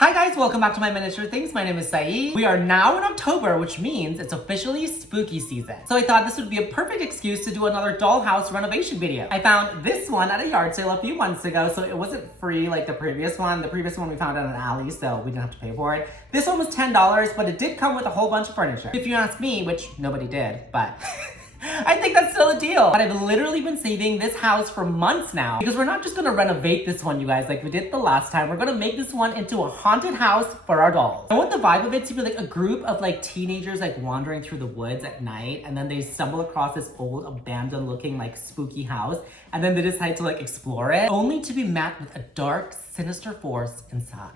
Hi guys, welcome back to my miniature things. My name is Saeed. We are now in October, which means it's officially spooky season. So I thought this would be a perfect excuse to do another dollhouse renovation video. I found this one at a yard sale a few months ago, so it wasn't free like the previous one. The previous one we found at an alley, so we didn't have to pay for it. This one was $10, but it did come with a whole bunch of furniture. If you ask me, which nobody did, but I think that's still a deal. But I've literally been saving this house for months now because we're not just gonna renovate this one, you guys, like we did the last time. We're gonna make this one into a haunted house for our dolls. I want the vibe of it to be like a group of like teenagers like wandering through the woods at night, and then they stumble across this old abandoned looking like spooky house, and then they decide to like explore it, only to be met with a dark, sinister force inside.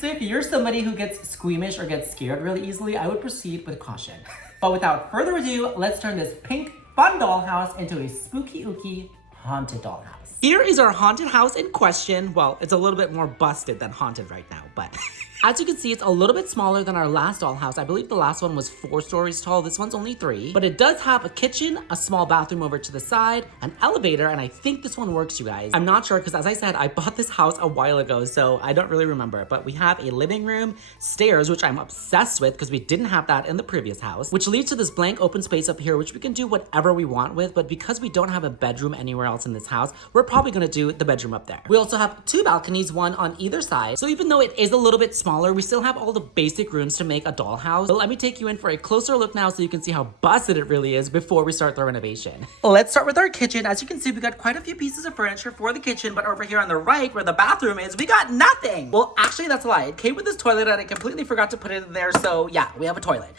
So if you're somebody who gets squeamish or gets scared really easily, I would proceed with caution. But without further ado, let's turn this pink, fun dollhouse into a spooky, ooky, haunted dollhouse. Here is our haunted house in question. Well, it's a little bit more busted than haunted right now, but as you can see, it's a little bit smaller than our last dollhouse. I believe the last one was 4 stories tall. This one's only 3, but it does have a kitchen, a small bathroom over to the side, an elevator, and I think this one works, you guys. I'm not sure because, as I said, I bought this house a while ago, so I don't really remember. But we have a living room, stairs, which I'm obsessed with because we didn't have that in the previous house, which leads to this blank open space up here, which we can do whatever we want with. But because we don't have a bedroom anywhere else in this house, we're probably gonna do the bedroom up there. We also have 2 balconies, one on either side. So even though it is a little bit smaller, we still have all the basic rooms to make a dollhouse. But let me take you in for a closer look now so you can see how busted it really is before we start the renovation. Let's start with our kitchen. As you can see, we got quite a few pieces of furniture for the kitchen, but over here on the right where the bathroom is, we got nothing. Well, actually that's a lie. It came with this toilet and I completely forgot to put it in there. So yeah, we have a toilet.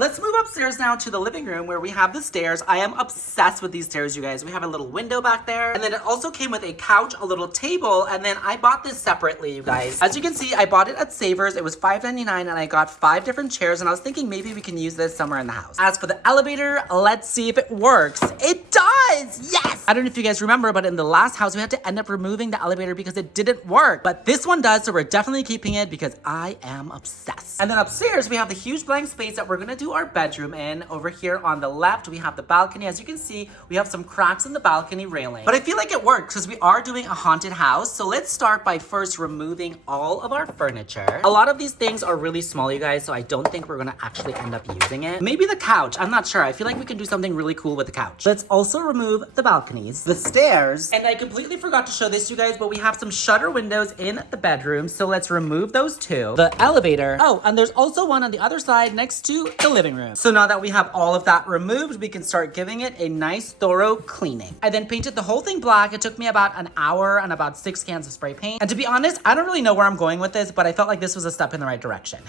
Let's move upstairs now to the living room where we have the stairs. I am obsessed with these stairs, you guys. We have a little window back there. And then it also came with a couch, a little table, and then I bought this separately, you guys. As you can see, I bought it at Savers. It was $5.99 and I got 5 different chairs, and I was thinking maybe we can use this somewhere in the house. As for the elevator, let's see if it works. It does! Yes! I don't know if you guys remember, but in the last house, we had to end up removing the elevator because it didn't work. But this one does, so we're definitely keeping it because I am obsessed. And then upstairs, we have the huge blank space that we're gonna do our bedroom in. Over here on the left, we have the balcony. As you can see, we have some cracks in the balcony railing. But I feel like it works because we are doing a haunted house. So let's start by first removing all of our furniture. A lot of these things are really small, you guys, so I don't think we're gonna actually end up using it. Maybe the couch, I'm not sure. I feel like we can do something really cool with the couch. Let's also remove the balconies, the stairs, and I completely forgot to show this, you guys, but we have some shutter windows in the bedroom, so let's remove those too. The elevator. Oh, and there's also one on the other side next to the living room. So now that we have all of that removed, we can start giving it a nice thorough cleaning. I then painted the whole thing black. It took me about an hour and about 6 cans of spray paint. And to be honest, I don't really know where I'm going with this, but I felt like this was a step in the right direction.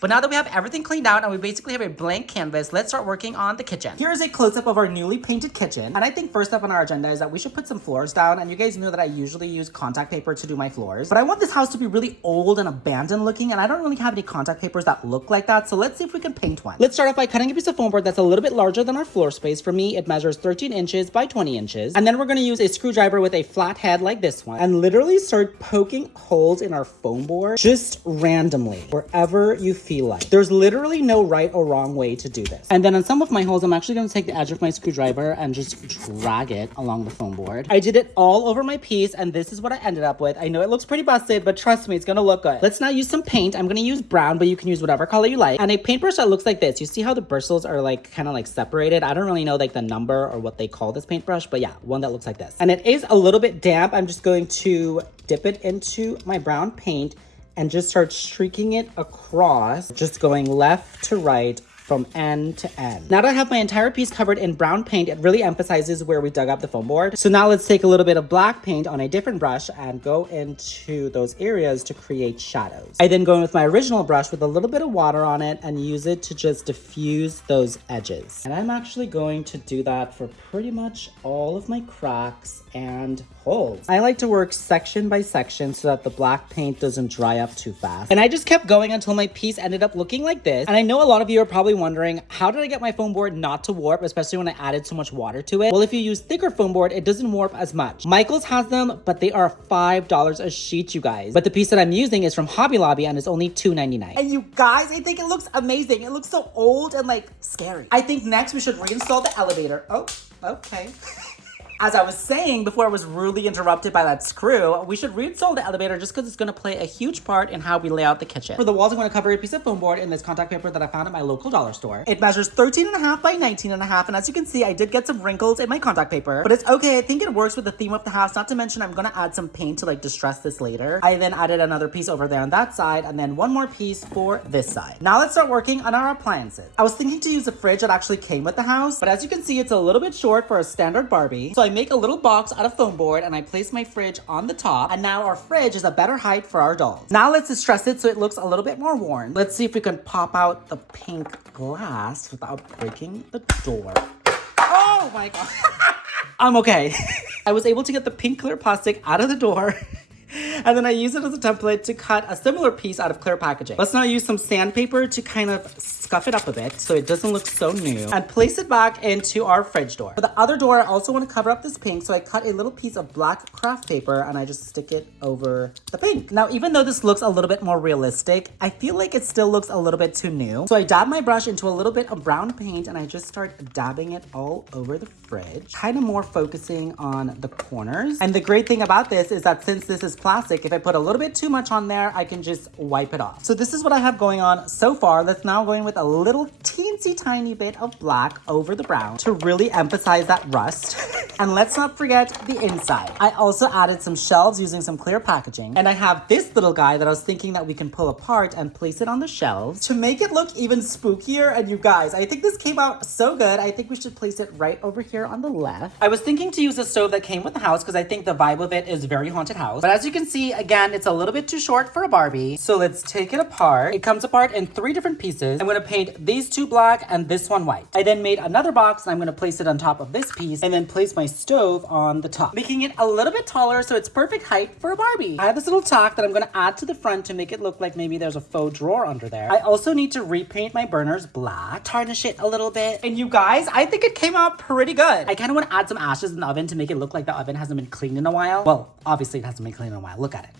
But now that we have everything cleaned out and we basically have a blank canvas, let's start working on the kitchen. Here is a close-up of our newly painted kitchen. And I think first up on our agenda is that we should put some floors down. And you guys know that I usually use contact paper to do my floors. But I want this house to be really old and abandoned looking, and I don't really have any contact papers that look like that. So let's see if we can paint one. Let's start off by cutting a piece of foam board that's a little bit larger than our floor space. For me, it measures 13 inches by 20 inches. And then we're gonna use a screwdriver with a flat head like this one and literally start poking holes in our foam board just randomly, wherever you feel like. There's literally no right or wrong way to do this. And then on some of my holes, I'm actually gonna take the edge of my screwdriver and just drag it along the foam board. I did it all over my piece, and this is what I ended up with. I know it looks pretty busted, but trust me, it's gonna look good. Let's now use some paint. I'm gonna use brown, but you can use whatever color you like. And a paintbrush that looks like this. You see how the bristles are like kind of like separated? I don't really know like the number or what they call this paintbrush, but yeah, one that looks like this. And it is a little bit damp. I'm just going to dip it into my brown paint and just start streaking it across, just going left to right from end to end. Now that I have my entire piece covered in brown paint, it really emphasizes where we dug up the foam board. So now let's take a little bit of black paint on a different brush and go into those areas to create shadows. I then go in with my original brush with a little bit of water on it and use it to just diffuse those edges. And I'm actually going to do that for pretty much all of my cracks and holes. I like to work section by section so that the black paint doesn't dry up too fast. And I just kept going until my piece ended up looking like this. And I know a lot of you are probably wondering, how did I get my foam board not to warp, especially when I added so much water to it? Well, if you use thicker foam board, it doesn't warp as much. Michael's has them, but they are $5 a sheet, you guys. But the piece that I'm using is from Hobby Lobby and it's only $2.99. And you guys, I think it looks amazing. It looks so old and like scary. I think next we should reinstall the elevator. Oh, okay. As I was saying before I was rudely interrupted by that screw, we should reinstall the elevator just because it's going to play a huge part in how we lay out the kitchen. For the walls, I'm going to cover a piece of foam board in this contact paper that I found at my local dollar store. It measures 13.5 by 19.5, and as you can see, I did get some wrinkles in my contact paper, but it's okay. I think it works with the theme of the house, not to mention I'm going to add some paint to like distress this later. I then added another piece over there on that side, and then one more piece for this side. Now let's start working on our appliances. I was thinking to use a fridge that actually came with the house, but as you can see, it's a little bit short for a standard Barbie. So I make a little box out of foam board and I place my fridge on the top, and now our fridge is a better height for our dolls. Now let's distress it so it looks a little bit more worn. Let's see if we can pop out the pink glass without breaking the door. Oh my god. I'm okay. I was able to get the pink clear plastic out of the door. And then I use it as a template to cut a similar piece out of clear packaging. Let's now use some sandpaper to kind of scuff it up a bit so it doesn't look so new, and place it back into our fridge door. For the other door, I also want to cover up this pink, so I cut a little piece of black craft paper and I just stick it over the pink. Now, even though this looks a little bit more realistic, I feel like it still looks a little bit too new. So I dab my brush into a little bit of brown paint and I just start dabbing it all over the fridge, kind of more focusing on the corners. And the great thing about this is that since this is plastic, if I put a little bit too much on there, I can just wipe it off. So this is what I have going on so far. Let's now go in with a little teensy tiny bit of black over the brown to really emphasize that rust. And let's not forget the inside. I also added some shelves using some clear packaging. And I have this little guy that I was thinking that we can pull apart and place it on the shelves to make it look even spookier. And you guys, I think this came out so good. I think we should place it right over here on the left. I was thinking to use a stove that came with the house because I think the vibe of it is very haunted house. But as you can see, again, it's a little bit too short for a Barbie. So let's take it apart. It comes apart in 3 different pieces. I'm going to paint these 2 black and this one white. I then made another box and I'm going to place it on top of this piece and then place my stove on the top, making it a little bit taller so it's perfect height for a Barbie. I have this little tack that I'm going to add to the front to make it look like maybe there's a faux drawer under there. I also need to repaint my burners black, tarnish it a little bit. And you guys, I think it came out pretty good. I kind of want to add some ashes in the oven to make it look like the oven hasn't been cleaned in a while. Well, obviously it hasn't been cleaned in a while. Look at it.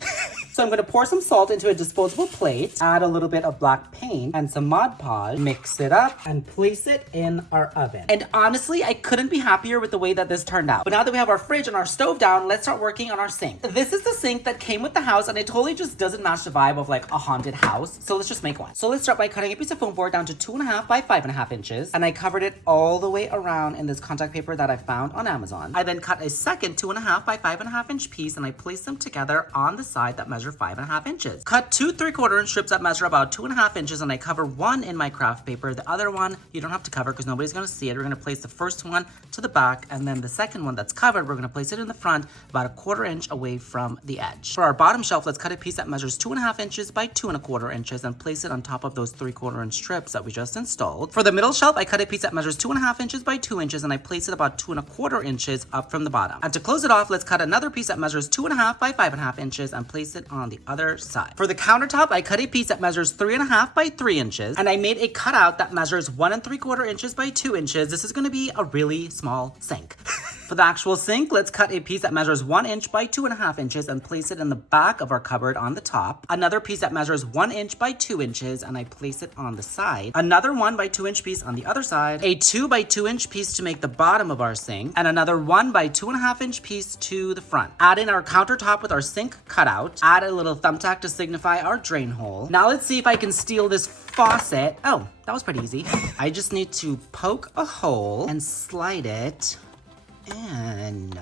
So I'm going to pour some salt into a disposable plate, add a little bit of black paint and some Mod Podge, mix it up and place it in our oven. And honestly, I couldn't be happier with the way that this turned out. But now that we have our fridge and our stove down, let's start working on our sink. This is the sink that came with the house and it totally just doesn't match the vibe of like a haunted house. So let's just make one. So let's start by cutting a piece of foam board down to 2.5 by 5.5 inches. And I covered it all the way around in this contact paper that I found on Amazon. I then cut a second 2.5 by 5.5 inch piece and I placed them together on the side that measure 5.5 inches. Cut 2 3/4 inch strips that measure about 2.5 inches and I cover one in my craft paper. The other one you don't have to cover because nobody's going to see it. We're going to place the first one to the back and then the second one that's covered, we're going to place it in the front about 1/4 inch away from the edge. For our bottom shelf, let's cut a piece that measures 2.5 inches by 2.25 inches and place it on top of those 3/4 inch strips that we just installed. For the middle shelf, I cut a piece that measures 2.5 inches by 2 inches and I place it about 2.25 inches up from the bottom. And to close it off, let's cut another piece that measures 2.5 by 5.5 inches and place it on the other side. For the countertop, I cut a piece that measures 3.5 by 3 inches and I made a cutout that measures 1 3/4 inches by 2 inches. This is going to be a really small sink. For the actual sink, let's cut a piece that measures 1 inch by 2.5 inches and place it in the back of our cupboard on the top. Another piece that measures 1 inch by 2 inches and I place it on the side. Another 1 by 2 inch piece on the other side. A 2 by 2 inch piece to make the bottom of our sink. And another 1 by 2.5 inch piece to the front. Add in our countertop with our sink cutout. Add a little thumbtack to signify our drain hole. Now let's see if I can steal this faucet. Oh, that was pretty easy. I just need to poke a hole and slide it. And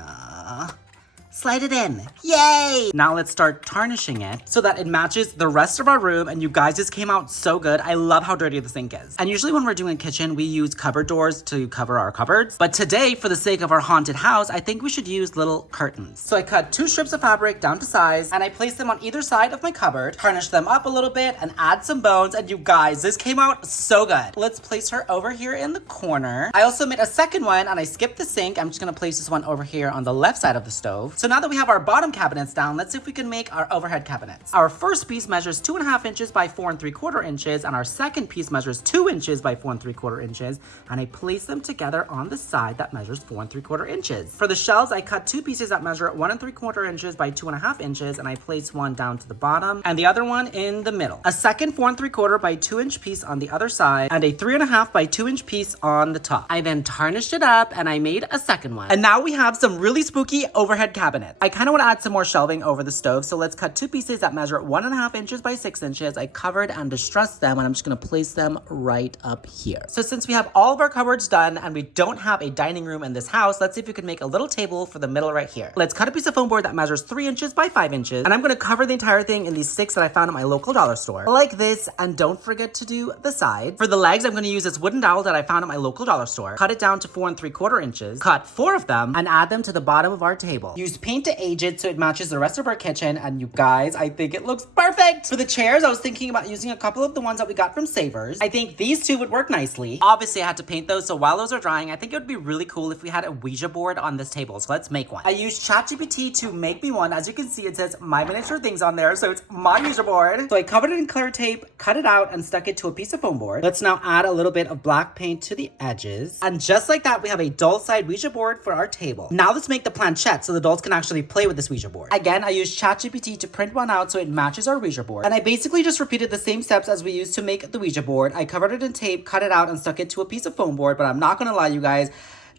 slide it in. Yay! Now let's start tarnishing it so that it matches the rest of our room. And you guys, this came out so good. I love how dirty the sink is. And usually when we're doing a kitchen, we use cupboard doors to cover our cupboards. But today, for the sake of our haunted house, I think we should use little curtains. So I cut 2 strips of fabric down to size and I placed them on either side of my cupboard, tarnished them up a little bit and add some bones. And you guys, this came out so good. Let's place her over here in the corner. I also made a second one and I skipped the sink. I'm just gonna place this one over here on the left side of the stove. So So now that we have our bottom cabinets down, let's see if we can make our overhead cabinets. Our first piece measures 2.5 inches by 4 3/4 inches, and our second piece measures 2 inches by 4 3/4 inches, and I place them together on the side that measures 4 3/4 inches. For the shelves, I cut 2 pieces that measure 1 3/4 inches by 2.5 inches, and I place one down to the bottom and the other one in the middle. A second 4 3/4 by 2 inch piece on the other side, and a 3.5 by 2 inch piece on the top. I then tarnished it up and I made a second one. And now we have some really spooky overhead cabinets. I kind of want to add some more shelving over the stove, so let's cut 2 pieces that measure 1.5 inches by 6 inches. I covered and distressed them, and I'm just going to place them right up here. So since we have all of our cupboards done and we don't have a dining room in this house, let's see if we can make a little table for the middle right here. Let's cut a piece of foam board that measures 3 inches by 5 inches, and I'm going to cover the entire thing in these sticks that I found at my local dollar store, like this, and don't forget to do the side. For the legs, I'm going to use this wooden dowel that I found at my local dollar store, cut it down to 4 3/4 inches, cut 4 of them, and add them to the bottom of our table. Use paint to age it so it matches the rest of our kitchen, and you guys, I think it looks perfect! For the chairs, I was thinking about using a couple of the ones that we got from Savers. I think these two would work nicely. Obviously, I had to paint those, so while those are drying, I think it would be really cool if we had a Ouija board on this table, so let's make one. I used ChatGPT to make me one. As you can see, it says my miniature things on there, so it's my Ouija board. So I covered it in clear tape, cut it out, and stuck it to a piece of foam board. Let's now add a little bit of black paint to the edges. And just like that, we have a doll side Ouija board for our table. Now let's make the planchette so the dolls can actually play with this Ouija board. Again, I used ChatGPT to print one out so it matches our Ouija board. And I basically just repeated the same steps as we used to make the Ouija board. I covered it in tape, cut it out, and stuck it to a piece of foam board, but I'm not gonna lie, you guys,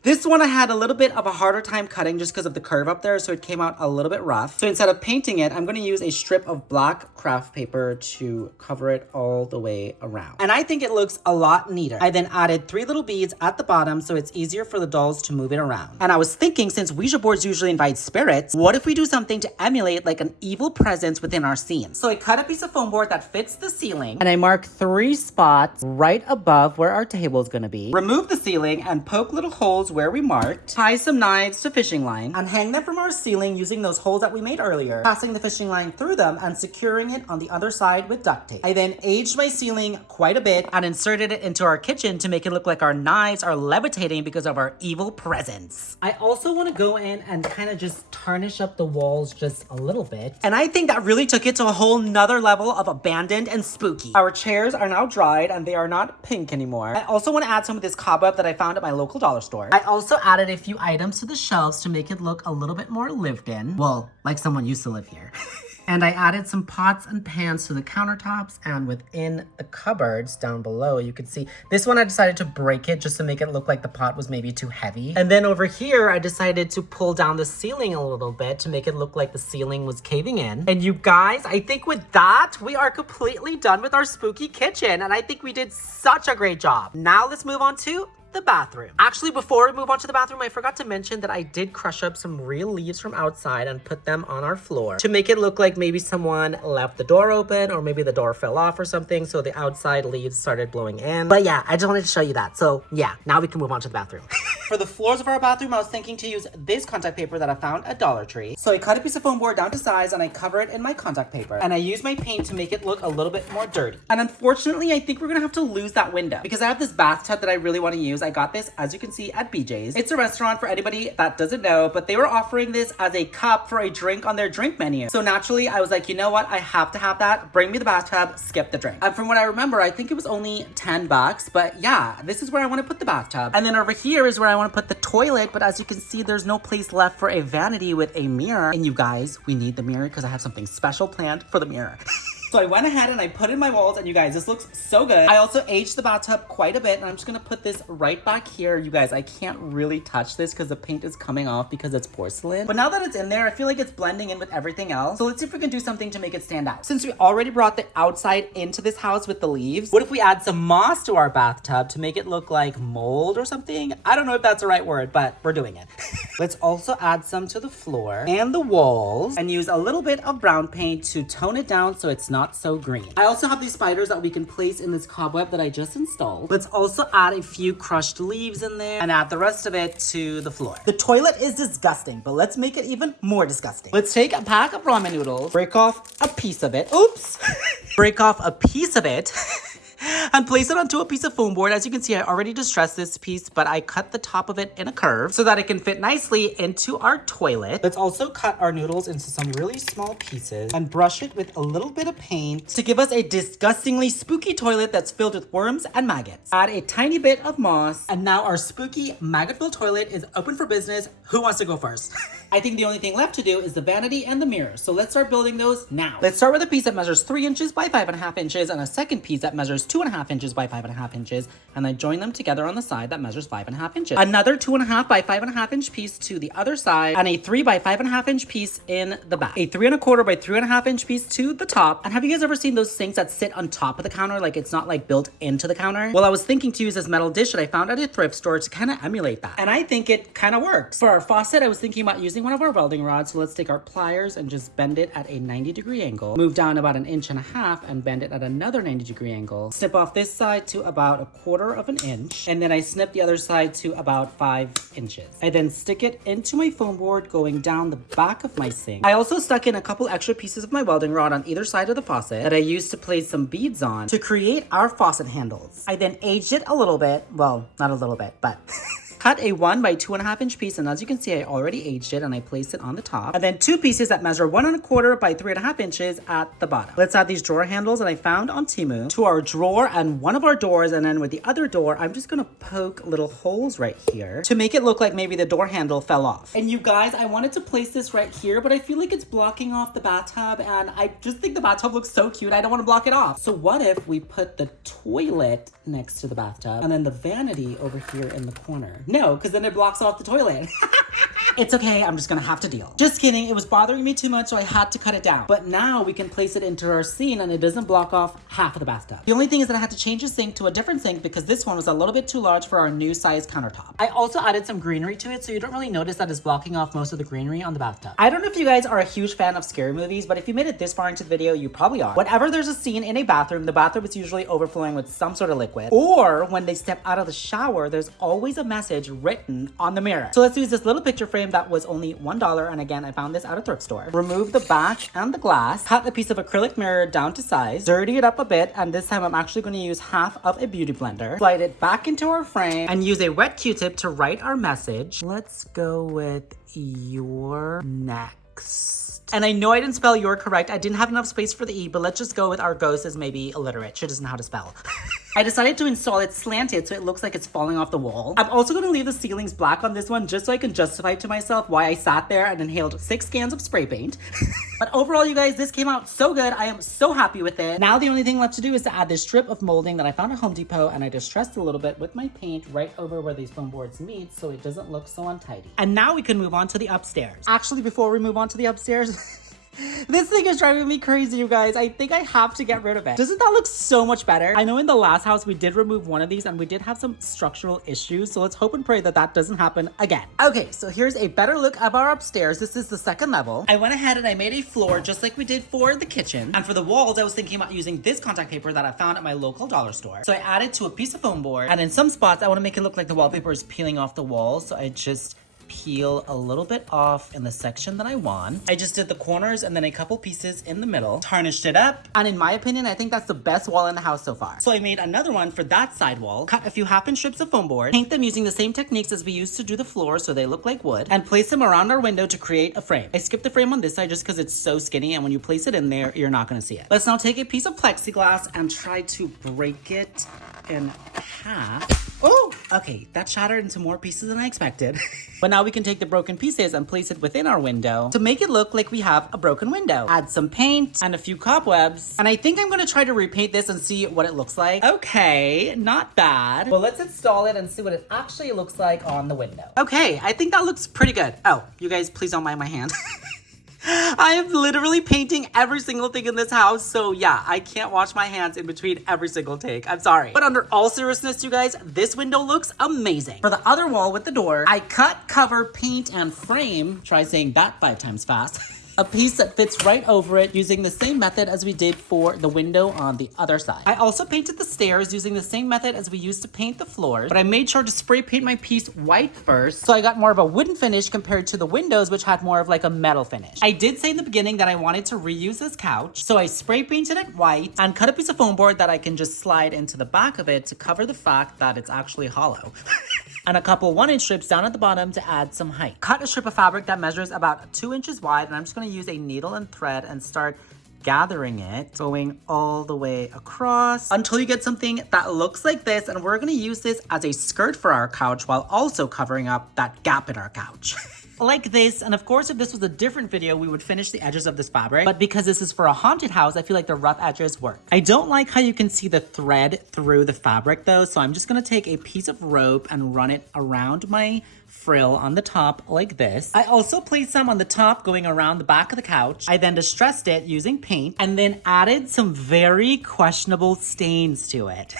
this one I had a little bit of a harder time cutting just because of the curve up there, so it came out a little bit rough. So instead of painting it, I'm going to use a strip of black craft paper to cover it all the way around. And I think it looks a lot neater. I then added 3 little beads at the bottom so it's easier for the dolls to move it around. And I was thinking, since Ouija boards usually invite spirits, what if we do something to emulate like an evil presence within our scene? So I cut a piece of foam board that fits the ceiling, and I marked 3 spots right above where our table is going to be. Remove the ceiling and poke little holes where we marked, tie some knives to fishing line, and hang them from our ceiling using those holes that we made earlier, passing the fishing line through them and securing it on the other side with duct tape. I then aged my ceiling quite a bit and inserted it into our kitchen to make it look like our knives are levitating because of our evil presence. I also want to go in and kind of just tarnish up the walls just a little bit, and I think that really took it to a whole nother level of abandoned and spooky. Our chairs are now dried and they are not pink anymore. I also want to add some of this cobweb that I found at my local dollar store. I also added a few items to the shelves to make it look a little bit more lived in. Well, like someone used to live here. And I added some pots and pans to the countertops, and within the cupboards down below, you can see this one I decided to break it just to make it look like the pot was maybe too heavy. And then over here, I decided to pull down the ceiling a little bit to make it look like the ceiling was caving in. And you guys, I think with that, we are completely done with our spooky kitchen. And I think we did such a great job. Now let's move on to the bathroom. Actually, before we move on to the bathroom, I forgot to mention that I did crush up some real leaves from outside and put them on our floor to make it look like maybe someone left the door open, or maybe the door fell off or something, so the outside leaves started blowing in. But yeah, I just wanted to show you that. So yeah, now we can move on to the bathroom. For the floors of our bathroom, I was thinking to use this contact paper that I found at Dollar Tree. So I cut a piece of foam board down to size and I cover it in my contact paper. And I use my paint to make it look a little bit more dirty. And unfortunately, I think we're gonna have to lose that window because I have this bathtub that I really want to use. I got this, as you can see, at BJ's. It's a restaurant for anybody that doesn't know, but they were offering this as a cup for a drink on their drink menu. So naturally, I was like, you know what? I have to have that. Bring me the bathtub, skip the drink. And from what I remember, I think it was only $10, but yeah, this is where I want to put the bathtub. And then over here is where I want to put the toilet, but as you can see, there's no place left for a vanity with a mirror. And you guys, we need the mirror because I have something special planned for the mirror. So I went ahead and I put in my walls, and you guys, this looks so good. I also aged the bathtub quite a bit, and I'm just gonna put this right back here. You guys, I can't really touch this because the paint is coming off because it's porcelain. But now that it's in there, I feel like it's blending in with everything else. So let's see if we can do something to make it stand out. Since we already brought the outside into this house with the leaves, what if we add some moss to our bathtub to make it look like mold or something? I don't know if that's the right word, but we're doing it. Let's also add some to the floor and the walls and use a little bit of brown paint to tone it down so it's not so green. I also have these spiders that we can place in this cobweb that I just installed. Let's also add a few crushed leaves in there and add the rest of it to the floor. The toilet is disgusting, but let's make it even more disgusting. Let's take a pack of ramen noodles, break off a piece of it. Oops! Break off a piece of it. and place it onto a piece of foam board. As you can see, I already distressed this piece, but I cut the top of it in a curve so that it can fit nicely into our toilet. Let's also cut our noodles into some really small pieces and brush it with a little bit of paint to give us a disgustingly spooky toilet that's filled with worms and maggots. Add a tiny bit of moss, and now our spooky maggot-filled toilet is open for business. Who wants to go first? I think the only thing left to do is the vanity and the mirror. So let's start building those now. Let's start with a piece that measures 3 inches by 5.5 inches and a second piece that measures 2.5 inches by 5.5 inches. And then join them together on the side that measures 5.5 inches. Another 2.5 by 5.5 inch piece to the other side and a 3 by 5.5 inch piece in the back. A 3.25 by 3.5 inch piece to the top. And have you guys ever seen those sinks that sit on top of the counter? Like it's not like built into the counter? Well, I was thinking to use this metal dish that I found at a thrift store to kind of emulate that. And I think it kind of works. For our faucet, I was thinking about using one of our welding rods. So let's take our pliers and just bend it at a 90-degree angle. Move down about 1.5 inches and bend it at another 90-degree angle. Snip off this side to about 1/4 inch. And then I snip the other side to about 5 inches. I then stick it into my foam board going down the back of my sink. I also stuck in a couple extra pieces of my welding rod on either side of the faucet that I used to place some beads on to create our faucet handles. I then aged it a little bit. Well, not a little bit, but... Cut a 1 by 2.5 inch piece, and as you can see, I already aged it and I placed it on the top. And then 2 pieces that measure 1.25 by 3.5 inches at the bottom. Let's add these drawer handles that I found on Temu to our drawer and one of our doors, and then with the other door, I'm just gonna poke little holes right here to make it look like maybe the door handle fell off. And you guys, I wanted to place this right here, but I feel like it's blocking off the bathtub, and I just think the bathtub looks so cute, I don't wanna block it off. So what if we put the toilet next to the bathtub and then the vanity over here in the corner? No, because then it blocks off the toilet. It's okay, I'm just gonna have to deal. Just kidding, it was bothering me too much, so I had to cut it down. But now we can place it into our scene and it doesn't block off half of the bathtub. The only thing is that I had to change the sink to a different sink because this one was a little bit too large for our new size countertop. I also added some greenery to it, so you don't really notice that it's blocking off most of the greenery on the bathtub. I don't know if you guys are a huge fan of scary movies, but if you made it this far into the video, you probably are. Whenever there's a scene in a bathroom, the bathroom is usually overflowing with some sort of liquid. Or when they step out of the shower, there's always a message written on the mirror. So let's use this little picture frame that was only $1, and again, I found this at a thrift store. Remove the back and the glass, cut a piece of acrylic mirror down to size, dirty it up a bit, and this time I'm actually going to use half of a beauty blender. Slide it back into our frame and use a wet Q-tip to write our message. Let's go with "you're next." And I know I didn't spell "your" correct. I didn't have enough space for the E, but let's just go with our ghost as maybe illiterate. She doesn't know how to spell. I decided to install it slanted so it looks like it's falling off the wall. I'm also going to leave the ceilings black on this one just so I can justify to myself why I sat there and inhaled 6 cans of spray paint. But overall, you guys, this came out so good. I am so happy with it. Now the only thing left to do is to add this strip of molding that I found at Home Depot, and I distressed a little bit with my paint right over where these foam boards meet so it doesn't look so untidy. And now we can move on to the upstairs. Actually, before we move on to the upstairs, this thing is driving me crazy, you guys. I think I have to get rid of it. Doesn't that look so much better? I know in the last house we did remove one of these and we did have some structural issues, so let's hope and pray that that doesn't happen again. Okay, so here's a better look of our upstairs. This is the second level. I went ahead and I made a floor just like we did for the kitchen. And for the walls, I was thinking about using this contact paper that I found at my local dollar store. So I added to a piece of foam board, and in some spots, I want to make it look like the wallpaper is peeling off the wall, so I just peel a little bit off in the section that I want. I just did the corners and then a couple pieces in the middle, tarnished it up, and in my opinion, I think that's the best wall in the house so far. So I made another one for that side wall, cut a few half-inch strips of foam board, paint them using the same techniques as we used to do the floor so they look like wood, and place them around our window to create a frame. I skipped the frame on this side just because it's so skinny, and when you place it in there, you're not gonna see it. Let's now take a piece of plexiglass and try to break it in half. Oh, okay, that shattered into more pieces than I expected. But now we can take the broken pieces and place it within our window to make it look like we have a broken window. Add some paint and a few cobwebs. And I think I'm gonna try to repaint this and see what it looks like. Okay, not bad. Well, let's install it and see what it actually looks like on the window. Okay, I think that looks pretty good. Oh, you guys, please don't mind my hand. I am literally painting every single thing in this house, so yeah, I can't wash my hands in between every single take. I'm sorry. But under all seriousness, you guys, this window looks amazing. For the other wall with the door, I cut, cover, paint, and frame. Try saying that 5 times fast. a piece that fits right over it using the same method as we did for the window on the other side. I also painted the stairs using the same method as we used to paint the floors, but I made sure to spray paint my piece white first, so I got more of a wooden finish compared to the windows, which had more of like a metal finish. I did say in the beginning that I wanted to reuse this couch, so I spray painted it white and cut a piece of foam board that I can just slide into the back of it to cover the fact that it's actually hollow. And a couple 1-inch strips down at the bottom to add some height. Cut a strip of fabric that measures about 2 inches wide, and I'm just going to use a needle and thread and start gathering it, going all the way across until you get something that looks like this. And we're going to use this as a skirt for our couch while also covering up that gap in our couch. Like this. And of course, if this was a different video, we would finish the edges of this fabric, but because this is for a haunted house, I feel like the rough edges work. I don't like how you can see the thread through the fabric though, so I'm just gonna take a piece of rope and run it around my frill on the top like this. I also placed some on the top going around the back of the couch. I then distressed it using paint and then added some very questionable stains to it.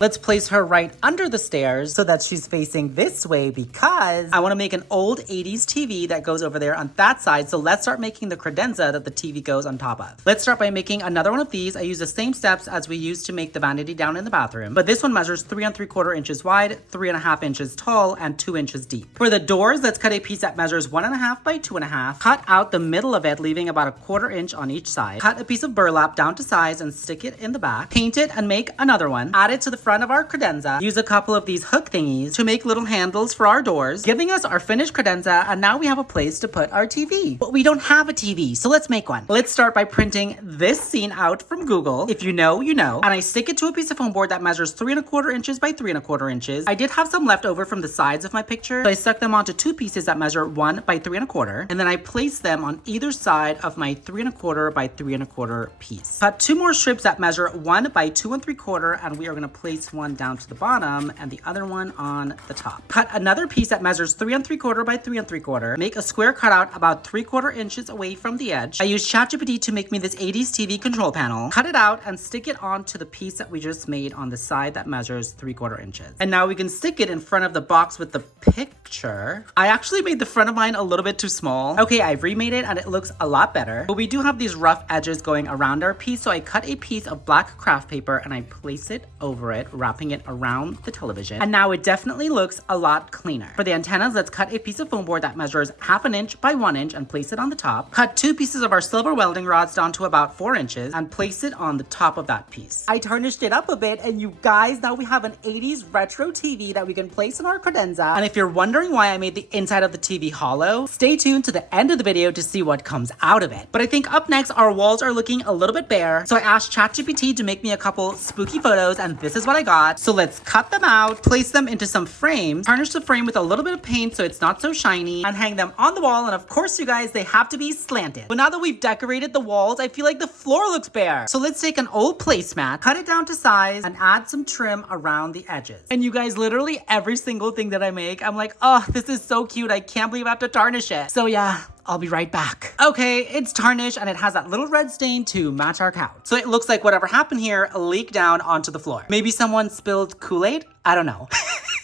Let's place her right under the stairs so that she's facing this way because I want to make an old 80s TV that goes over there on that side. So let's start making the credenza that the TV goes on top of. Let's start by making another one of these. I use the same steps as we used to make the vanity down in the bathroom, but this one measures 3 3/4 inches wide, 3.5 inches tall, and 2 inches deep. For the doors, let's cut a piece that measures 1.5 by 2.5. Cut out the middle of it, leaving about 1/4 inch on each side. Cut a piece of burlap down to size and stick it in the back. Paint it and make another one. Add it to the front of our credenza. Use a couple of these hook thingies to make little handles for our doors, giving us our finished credenza, and now we have a place to put our TV. But we don't have a TV, so let's make one. Let's start by printing this scene out from Google. If you know, you know. And I stick it to a piece of foam board that measures 3 1/4 inches by 3 1/4 inches. I did have some left over from the sides of my picture, so I stuck them onto 2 pieces that measure 1 by 3 1/4, and then I placed them on either side of my 3 1/4 by 3 1/4 piece. Cut 2 more strips that measure 1 by 2 3/4, and we are going to place one down to the bottom and the other one on the top. Cut another piece that measures 3 3/4 by 3 3/4. Make a square cutout about 3/4 inches away from the edge. I used ChatGPT to make me this 80s TV control panel. Cut it out and stick it onto the piece that we just made on the side that measures 3/4 inches. And now we can stick it in front of the box with the picture. I actually made the front of mine a little bit too small. Okay, I've remade it and it looks a lot better. But we do have these rough edges going around our piece, so I cut a piece of black craft paper and I place it over it, wrapping it around the television. And now it definitely looks a lot cleaner. For the antennas, let's cut a piece of foam board that measures 1/2 inch by 1 inch and place it on the top. Cut 2 pieces of our silver welding rods down to about 4 inches and place it on the top of that piece. I tarnished it up a bit, and you guys, now we have an 80s retro TV that we can place in our credenza. And if you're wondering why I made the inside of the TV hollow, stay tuned to the end of the video to see what comes out of it. But I think up next, our walls are looking a little bit bare, so I asked ChatGPT to make me a couple spooky photos, and this is what I got. So let's cut them out, place them into some frames, tarnish the frame with a little bit of paint so it's not so shiny, and hang them on the wall. And of course, you guys, they have to be slanted. But now that we've decorated the walls, I feel like the floor looks bare. So let's take an old placemat, cut it down to size, and add some trim around the edges. And you guys, literally every single thing that I make, I'm like, oh, this is so cute. I can't believe I have to tarnish it. So yeah, I'll be right back. Okay, it's tarnished and it has that little red stain to match our couch. So it looks like whatever happened here leaked down onto the floor. Maybe someone spilled Kool-Aid? I don't know.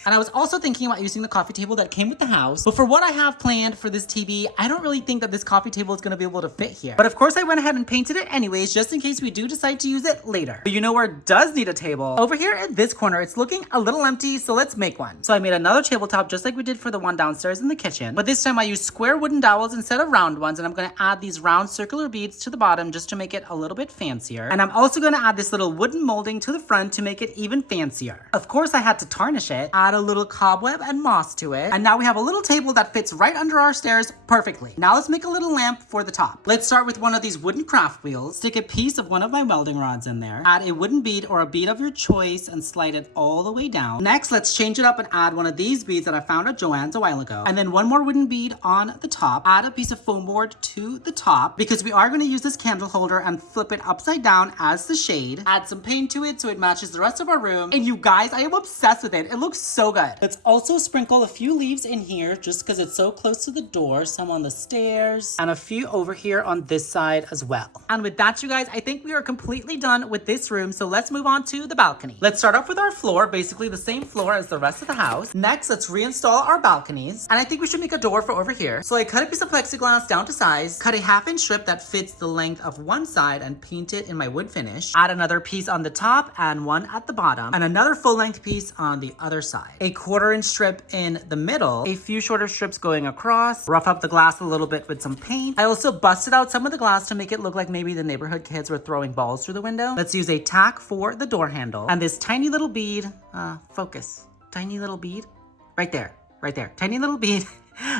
And I was also thinking about using the coffee table that came with the house. But for what I have planned for this TV, I don't really think that this coffee table is going to be able to fit here. But of course, I went ahead and painted it anyways, just in case we do decide to use it later. But you know where it does need a table? Over here in this corner, it's looking a little empty, so let's make one. So I made another tabletop just like we did for the one downstairs in the kitchen. But this time I used square wooden dowels instead of round ones, and I'm going to add these round circular beads to the bottom just to make it a little bit fancier. And I'm also going to add this little wooden molding to the front to make it even fancier. Of course, I had to tarnish it, add a little cobweb and moss to it, and now we have a little table that fits right under our stairs perfectly. Now let's make a little lamp for the top. Let's start with one of these wooden craft wheels. Stick a piece of one of my welding rods in there. Add a wooden bead or a bead of your choice and slide it all the way down. Next, let's change it up and add one of these beads that I found at Joann's a while ago. And then one more wooden bead on the top. Add a piece of foam board to the top because we are going to use this candle holder and flip it upside down as the shade. Add some paint to it so it matches the rest of our room. And you guys, I am obsessed with it. It looks so so good. Let's also sprinkle a few leaves in here just because it's so close to the door. Some on the stairs and a few over here on this side as well. And with that, you guys, I think we are completely done with this room. So let's move on to the balcony. Let's start off with our floor, basically the same floor as the rest of the house. Next, let's reinstall our balconies. And I think we should make a door for over here. So I cut a piece of plexiglass down to size, cut a 1/2-inch strip that fits the length of one side and paint it in my wood finish. Add another piece on the top and one at the bottom, and another full-length piece on the other side. A 1/4-inch strip in the middle, a few shorter strips going across, rough up the glass a little bit with some paint. I also busted out some of the glass to make it look like maybe the neighborhood kids were throwing balls through the window. Let's use a tack for the door handle and this tiny little bead, focus, tiny little bead, right there, tiny little bead.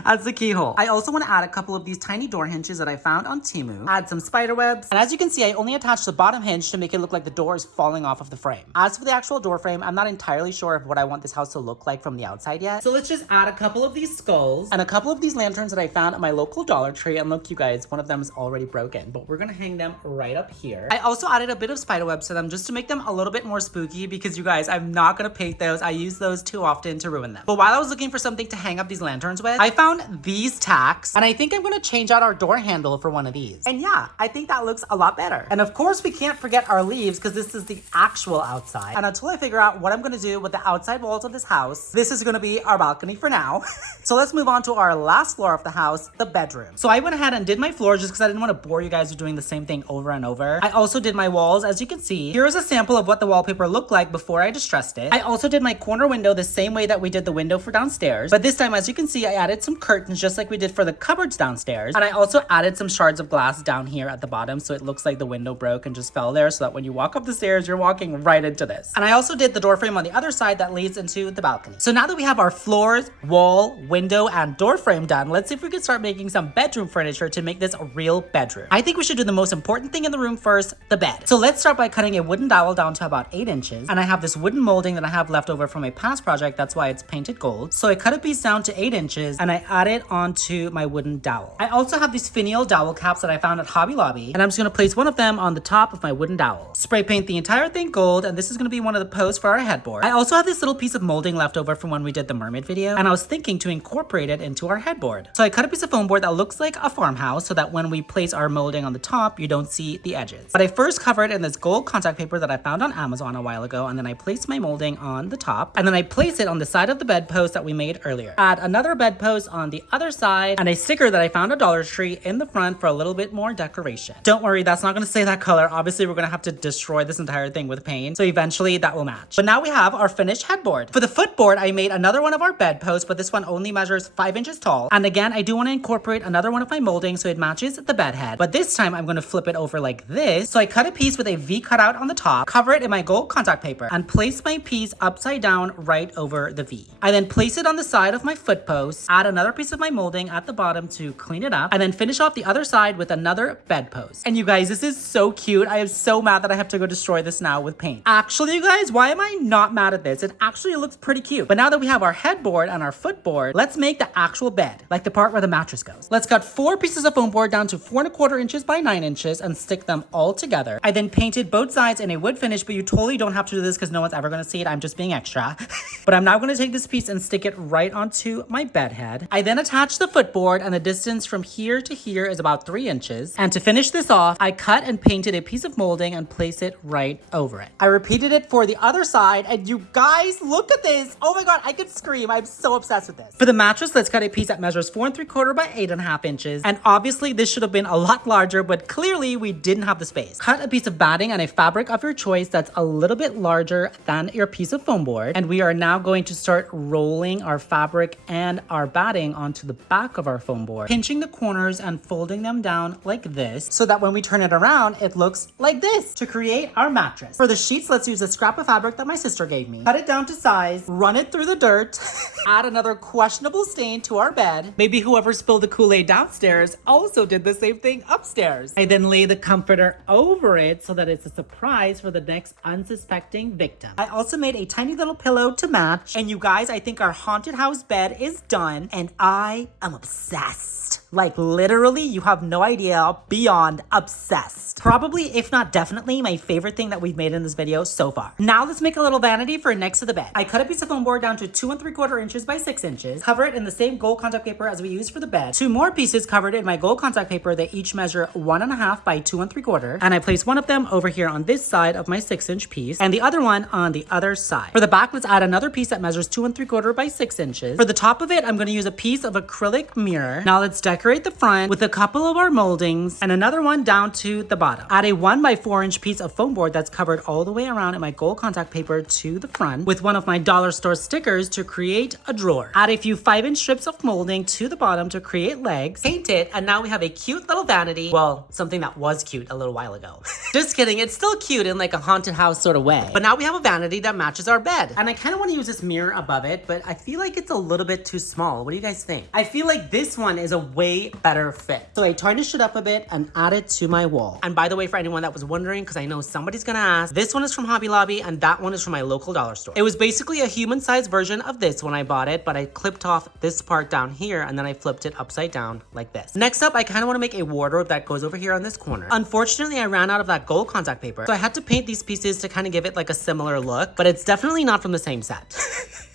As the keyhole. I also want to add a couple of these tiny door hinges that I found on Temu. Add some spider webs. And as you can see, I only attached the bottom hinge to make it look like the door is falling off of the frame. As for the actual door frame, I'm not entirely sure of what I want this house to look like from the outside yet. So let's just add a couple of these skulls and a couple of these lanterns that I found at my local Dollar Tree. And look, you guys, one of them is already broken, but we're gonna hang them right up here. I also added a bit of spider webs to them just to make them a little bit more spooky because you guys, I'm not gonna paint those. I use those too often to ruin them. But while I was looking for something to hang up these lanterns with, I found these tacks, and I think I'm gonna change out our door handle for one of these. And yeah, I think that looks a lot better. And of course, we can't forget our leaves because this is the actual outside. And until I figure out what I'm gonna do with the outside walls of this house, this is gonna be our balcony for now. So let's move on to our last floor of the house, the bedroom. So I went ahead and did my floor just because I didn't want to bore you guys with doing the same thing over and over. I also did my walls, as you can see. Here is a sample of what the wallpaper looked like before I distressed it. I also did my corner window the same way that we did the window for downstairs. But this time, as you can see, I added some curtains just like we did for the cupboards downstairs. And I also added some shards of glass down here at the bottom so it looks like the window broke and just fell there so that when you walk up the stairs, you're walking right into this. And I also did the door frame on the other side that leads into the balcony. So now that we have our floors, wall, window, and door frame done, let's see if we can start making some bedroom furniture to make this a real bedroom. I think we should do the most important thing in the room first, the bed. So let's start by cutting a wooden dowel down to about 8 inches. And I have this wooden molding that I have left over from a past project, that's why it's painted gold. So I cut a piece down to 8 inches and I add it onto my wooden dowel. I also have these finial dowel caps that I found at Hobby Lobby, and I'm just gonna place one of them on the top of my wooden dowel. Spray paint the entire thing gold, and this is gonna be one of the posts for our headboard. I also have this little piece of molding left over from when we did the mermaid video, and I was thinking to incorporate it into our headboard. So I cut a piece of foam board that looks like a farmhouse so that when we place our molding on the top, you don't see the edges. But I first covered it in this gold contact paper that I found on Amazon a while ago, and then I placed my molding on the top, and then I place it on the side of the bedpost that we made earlier. Add another bedpost on the other side, and a sticker that I found at Dollar Tree in the front for a little bit more decoration. Don't worry, that's not gonna stay that color. Obviously, we're gonna have to destroy this entire thing with paint, so eventually that will match. But now we have our finished headboard. For the footboard, I made another one of our bedposts, but this one only measures 5 inches tall. And again, I do wanna incorporate another one of my molding so it matches the bed head. But this time, I'm gonna flip it over like this. So I cut a piece with a V cutout on the top, cover it in my gold contact paper, and place my piece upside down right over the V. I then place it on the side of my foot post, add another piece of my molding at the bottom to clean it up, and then finish off the other side with another bedpost. And you guys, this is so cute. I am so mad that I have to go destroy this now with paint. Actually, you guys, why am I not mad at this? It actually looks pretty cute. But now that we have our headboard and our footboard, let's make the actual bed, like the part where the mattress goes. Let's cut 4 pieces of foam board down to 4¼ inches by 9 inches and stick them all together. I then painted both sides in a wood finish, but you totally don't have to do this because no one's ever gonna see it. I'm just being extra. But I'm now gonna take this piece and stick it right onto my bed head. I then attach the footboard, and the distance from here to here is about 3 inches. And to finish this off, I cut and painted a piece of molding and placed it right over it. I repeated it for the other side, and you guys, look at this. Oh my God, I could scream. I'm so obsessed with this. For the mattress, let's cut a piece that measures 4¾ by 8½ inches. And obviously this should have been a lot larger, but clearly we didn't have the space. Cut a piece of batting and a fabric of your choice that's a little bit larger than your piece of foam board. And we are now going to start rolling our fabric and our batting onto the back of our foam board, pinching the corners and folding them down like this so that when we turn it around, it looks like this to create our mattress. For the sheets, let's use a scrap of fabric that my sister gave me. Cut it down to size, run it through the dirt, add another questionable stain to our bed. Maybe whoever spilled the Kool-Aid downstairs also did the same thing upstairs. I then lay the comforter over it so that it's a surprise for the next unsuspecting victim. I also made a tiny little pillow to match. And you guys, I think our haunted house bed is done, and I am obsessed. Like literally, you have no idea, beyond obsessed. Probably, if not definitely, my favorite thing that we've made in this video so far. Now let's make a little vanity for next to the bed. I cut a piece of foam board down to 2 3/4 inches by 6 inches, cover it in the same gold contact paper as we used for the bed. 2 more pieces covered in my gold contact paper that each measure 1.5 by 2 3/4, and I place one of them over here on this side of my 6-inch piece, and the other one on the other side. For the back, let's add another piece that measures 2 3/4 by 6 inches. For the top of it, I'm going to use a piece of acrylic mirror. Now let's decorate the front with a couple of our moldings and another one down to the bottom. Add a 1 by 4-inch piece of foam board that's covered all the way around in my gold contact paper to the front with one of my dollar store stickers to create a drawer. Add a few 5-inch strips of molding to the bottom to create legs. Paint it, and now we have a cute little vanity. Well, something that was cute a little while ago. Just kidding, it's still cute in like a haunted house sort of way. But now we have a vanity that matches our bed. And I kind of want to use this mirror above it, but I feel like it's a little bit too small. What do you guys think? I feel like this one is a way better fit. So I tarnished it up a bit and added to my wall. And by the way, for anyone that was wondering, because I know somebody's gonna ask, this one is from Hobby Lobby and that one is from my local dollar store. It was basically a human-sized version of this when I bought it, but I clipped off this part down here and then I flipped it upside down like this. Next up, I kind of want to make a wardrobe that goes over here on this corner. Unfortunately, I ran out of that gold contact paper, so I had to paint these pieces to kind of give it like a similar look, but it's definitely not from the same set.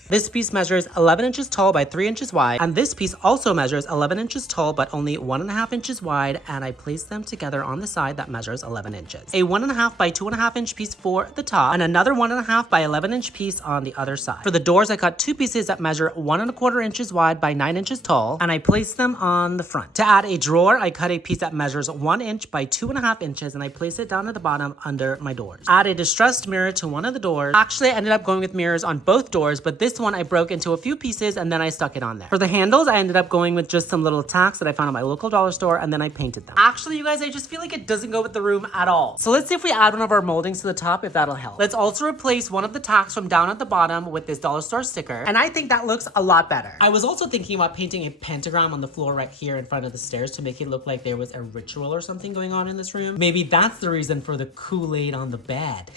This piece measures 11 inches tall by 3 inches wide, and this piece also measures 11 inches tall but only 1.5 inches wide, and I placed them together on the side that measures 11 inches. A 1.5 by 2.5 inch piece for the top, and another 1.5 by 11 inch piece on the other side. For the doors, I cut 2 pieces that measure 1.25 inches wide by 9 inches tall, and I placed them on the front. To add a drawer, I cut a piece that measures 1 inch by 2.5 inches, and I placed it down at the bottom under my doors. Add a distressed mirror to one of the doors. Actually, I ended up going with mirrors on both doors, but this one I broke into a few pieces and then I stuck it on there. For the handles, I ended up going with just some little tacks that I found at my local dollar store, and then I painted them. Actually, you guys, I just feel like it doesn't go with the room at all. So let's see if we add one of our moldings to the top, if that'll help. Let's also replace one of the tacks from down at the bottom with this dollar store sticker, and I think that looks a lot better. I was also thinking about painting a pentagram on the floor right here in front of the stairs to make it look like there was a ritual or something going on in this room. Maybe that's the reason for the Kool-Aid on the bed.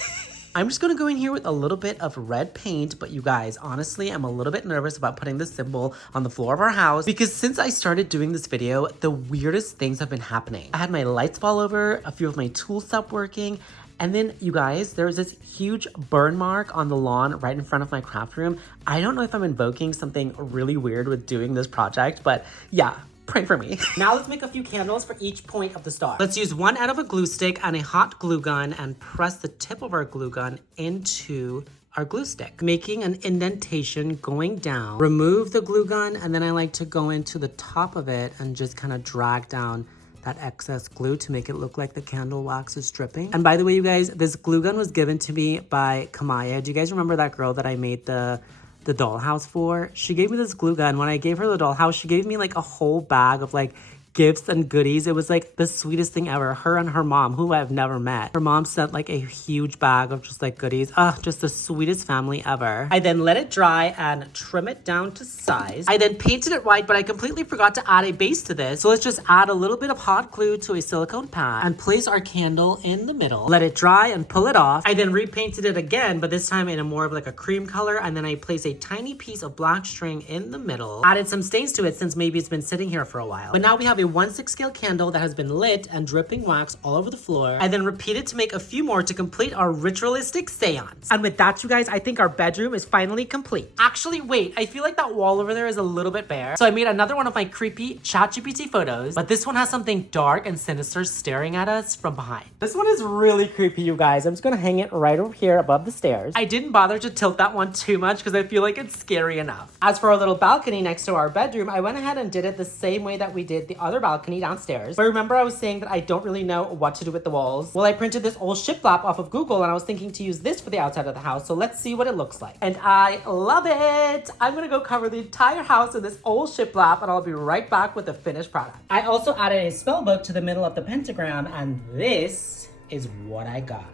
I'm just gonna go in here with a little bit of red paint, but you guys, honestly, I'm a little bit nervous about putting this symbol on the floor of our house because since I started doing this video, the weirdest things have been happening. I had my lights fall over, a few of my tools stopped working, and then you guys, there's this huge burn mark on the lawn right in front of my craft room. I don't know if I'm invoking something really weird with doing this project, but yeah. Pray for me. Now let's make a few candles for each point of the star. Let's use one end of a glue stick and a hot glue gun and press the tip of our glue gun into our glue stick, making an indentation going down. Remove the glue gun, and then I like to go into the top of it and just kind of drag down that excess glue to make it look like the candle wax is dripping. And by the way, you guys, this glue gun was given to me by Kamaya. Do you guys remember that girl that I made the dollhouse for? She gave me this glue gun. When I gave her the dollhouse, she gave me like a whole bag of like gifts and goodies. It was like the sweetest thing ever. Her and her mom, who I've never met. Her mom sent like a huge bag of just like goodies. Just the sweetest family ever. I then let it dry and trim it down to size. I then painted it white, but I completely forgot to add a base to this. So let's just add a little bit of hot glue to a silicone pad and place our candle in the middle. Let it dry and pull it off. I then repainted it again, but this time in a more of like a cream color. And then I placed a tiny piece of black string in the middle. Added some stains to it since maybe it's been sitting here for a while. But now we have a 1/6 scale candle that has been lit and dripping wax all over the floor. I then repeated to make a few more to complete our ritualistic seance. And with that, you guys, I think our bedroom is finally complete. Actually, wait, I feel like that wall over there is a little bit bare. So I made another one of my creepy ChatGPT photos, but this one has something dark and sinister staring at us from behind. This one is really creepy, you guys. I'm just gonna hang it right over here above the stairs. I didn't bother to tilt that one too much because I feel like it's scary enough. As for our little balcony next to our bedroom, I went ahead and did it the same way that we did the other balcony downstairs. But remember I was saying that I don't really know what to do with the walls? Well, I printed this old shiplap off of Google and I was thinking to use this for the outside of the house. So let's see what it looks like. And I love it. I'm gonna go cover the entire house in this old shiplap and I'll be right back with the finished product. I also added a spell book to the middle of the pentagram and this is what I got.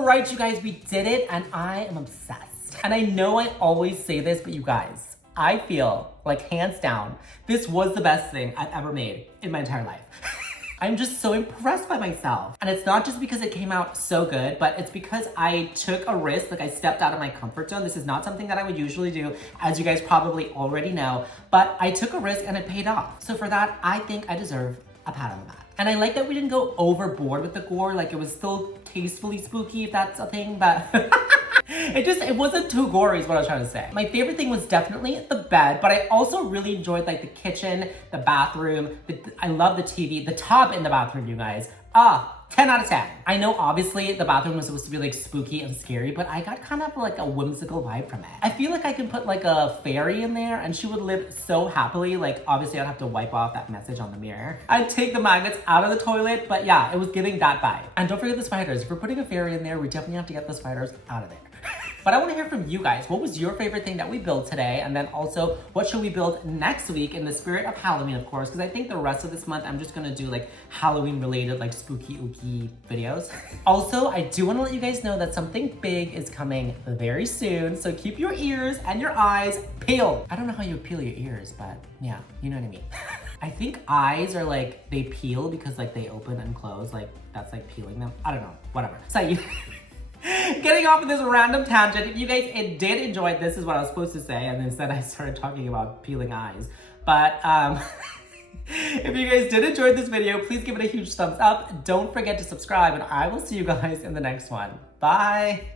All right, you guys, we did it, and I am obsessed. And I know I always say this, but you guys, I feel like hands down, this was the best thing I've ever made in my entire life. I'm just so impressed by myself. And it's not just because it came out so good, but it's because I took a risk, like I stepped out of my comfort zone. This is not something that I would usually do, as you guys probably already know, but I took a risk and it paid off. So for that, I think I deserve a pat on the back. And I like that we didn't go overboard with the gore, like it was still tastefully spooky, if that's a thing, but it wasn't too gory is what I was trying to say. My favorite thing was definitely the bed, but I also really enjoyed like the kitchen, the bathroom, I love the TV, the tub in the bathroom, you guys. 10 out of 10. I know obviously the bathroom was supposed to be like spooky and scary, but I got kind of like a whimsical vibe from it. I feel like I can put like a fairy in there and she would live so happily. Like obviously I'd have to wipe off that message on the mirror. I'd take the magnets out of the toilet, but yeah, it was giving that vibe. And don't forget the spiders. If we're putting a fairy in there, we definitely have to get the spiders out of there. But I want to hear from you guys. What was your favorite thing that we built today? And then also, what should we build next week in the spirit of Halloween, of course? Because I think the rest of this month, I'm just going to do like Halloween related, like spooky, ooky videos. Also, I do want to let you guys know that something big is coming very soon. So keep your ears and your eyes peeled. I don't know how you peel your ears, but yeah, you know what I mean. I think eyes are like, they peel because like they open and close. Like that's like peeling them. I don't know, whatever. So you... Getting off of this random tangent, if you guys did enjoy, this is what I was supposed to say, and instead I started talking about peeling eyes. But if you guys did enjoy this video, please give it a huge thumbs up. Don't forget to subscribe, and I will see you guys in the next one. Bye!